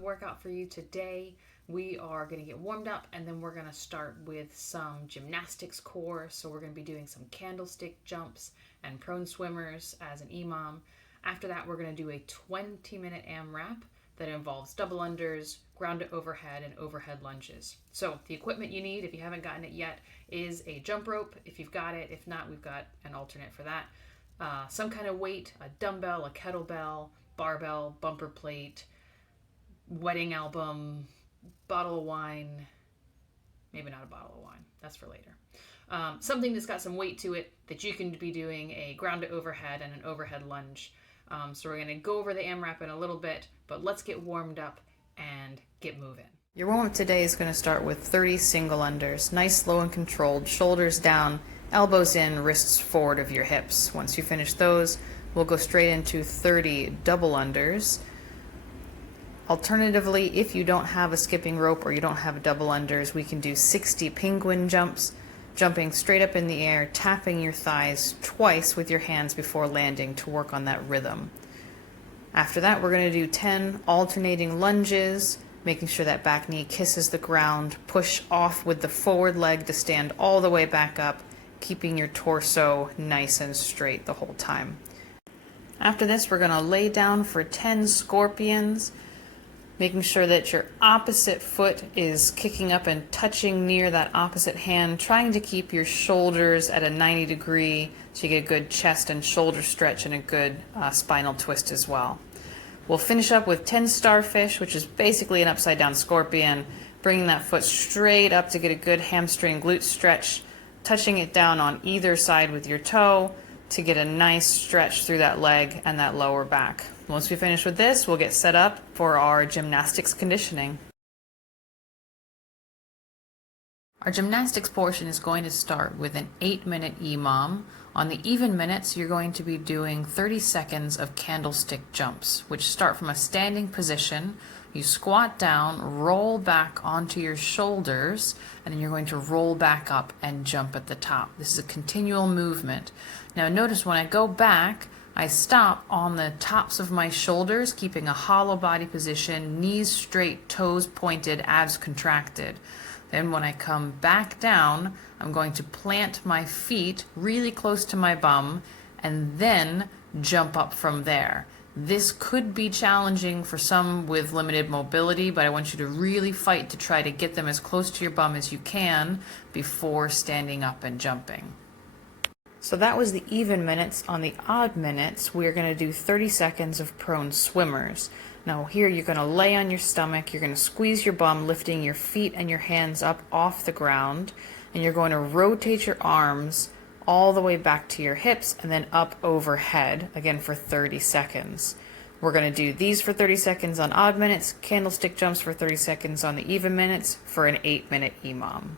workout for you today. We are going to get warmed up and then we're going to start with some gymnastics core. So we're going to be doing some candlestick jumps and prone swimmers as an EMOM. After that, we're going to do a 20-minute AMRAP that involves double unders, ground to overhead, and overhead lunges. So the equipment you need, if you haven't gotten it yet, is a jump rope. If you've got it, if not, we've got an alternate for that. Some kind of weight, a dumbbell, a kettlebell, barbell, bumper plate, wedding album, bottle of wine, maybe not a bottle of wine, that's for later. Something that's got some weight to it that you can be doing a ground to overhead and an overhead lunge. So we're going to go over the AMRAP in a little bit, but let's get warmed up and get moving. Your warm-up today is going to start with 30 single unders, nice, slow, and controlled, shoulders down, elbows in, wrists forward of your hips. Once you finish those, we'll go straight into 30 double unders. Alternatively, if you don't have a skipping rope or you don't have double unders, we can do 60 penguin jumps, jumping straight up in the air, tapping your thighs twice with your hands before landing to work on that rhythm. After that, we're going to do 10 alternating lunges, making sure that back knee kisses the ground, push off with the forward leg to stand all the way back up, keeping your torso nice and straight the whole time. After this, we're going to lay down for 10 scorpions, making sure that your opposite foot is kicking up and touching near that opposite hand, trying to keep your shoulders at a 90 degree so you get a good chest and shoulder stretch and a good spinal twist as well. We'll finish up with 10 starfish, which is basically an upside down scorpion, bringing that foot straight up to get a good hamstring glute stretch, touching it down on either side with your toe to get a nice stretch through that leg and that lower back. Once we finish with this, we'll get set up for our gymnastics conditioning. Our gymnastics portion is going to start with an 8-minute EMOM. On the even minutes, you're going to be doing 30 seconds of candlestick jumps, which start from a standing position. You squat down, roll back onto your shoulders, and then you're going to roll back up and jump at the top. This is a continual movement. Now notice when I go back, I stop on the tops of my shoulders, keeping a hollow body position, knees straight, toes pointed, abs contracted. Then when I come back down, I'm going to plant my feet really close to my bum and then jump up from there. This could be challenging for some with limited mobility, but I want you to really fight to try to get them as close to your bum as you can before standing up and jumping. So that was the even minutes. On the odd minutes, we're going to do 30 seconds of prone swimmers. Now here you're going to lay on your stomach, you're going to squeeze your bum, lifting your feet and your hands up off the ground, and you're going to rotate your arms all the way back to your hips and then up overhead, again for 30 seconds. We're going to do these for 30 seconds on odd minutes, candlestick jumps for 30 seconds on the even minutes for an 8-minute EMOM.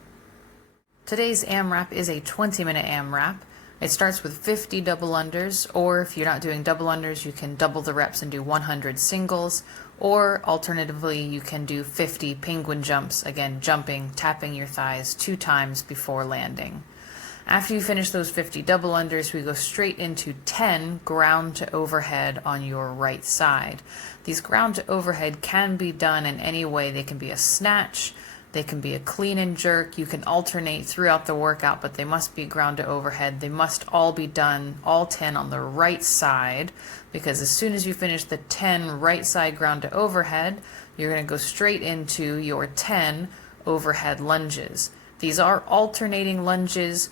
Today's AMRAP is a 20-minute AMRAP. It starts with 50 double unders, or if you're not doing double unders, you can double the reps and do 100 singles, or alternatively, you can do 50 penguin jumps, again jumping, tapping your thighs 2 times before landing. After you finish those 50 double unders, we go straight into 10 ground to overhead on your right side. These ground to overhead can be done in any way. They can be a snatch, they can be a clean and jerk. You can alternate throughout the workout, but they must be ground to overhead. They must all be done, all 10 on the right side, because as soon as you finish the 10 right side ground to overhead, you're going to go straight into your 10 overhead lunges. These are alternating lunges,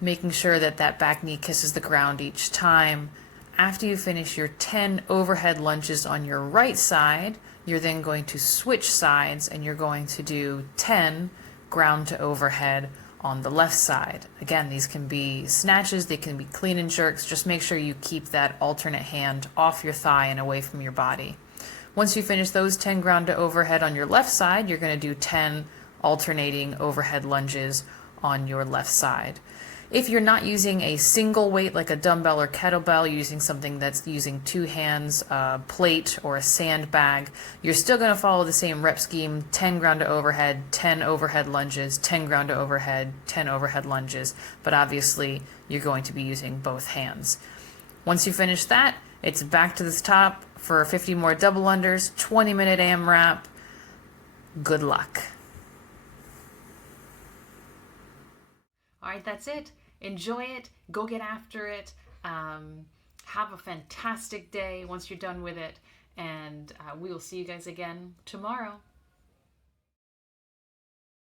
making sure that that back knee kisses the ground each time. After you finish your 10 overhead lunges on your right side, you're then going to switch sides and you're going to do 10 ground to overhead on the left side. Again, these can be snatches, they can be clean and jerks. Just make sure you keep that alternate hand off your thigh and away from your body. Once you finish those 10 ground to overhead on your left side, you're going to do 10 alternating overhead lunges on your left side. If you're not using a single weight like a dumbbell or kettlebell, you're using something that's using 2 hands, a plate or a sandbag, you're still going to follow the same rep scheme: 10 ground to overhead, 10 overhead lunges, 10 ground to overhead, 10 overhead lunges, but obviously you're going to be using both hands. Once you finish that, It's back to this top for 50 more double unders, 20-minute AMRAP. Good luck. All right, that's it. Enjoy it. Go get after it. Have a fantastic day once you're done with it. And we will see you guys again tomorrow.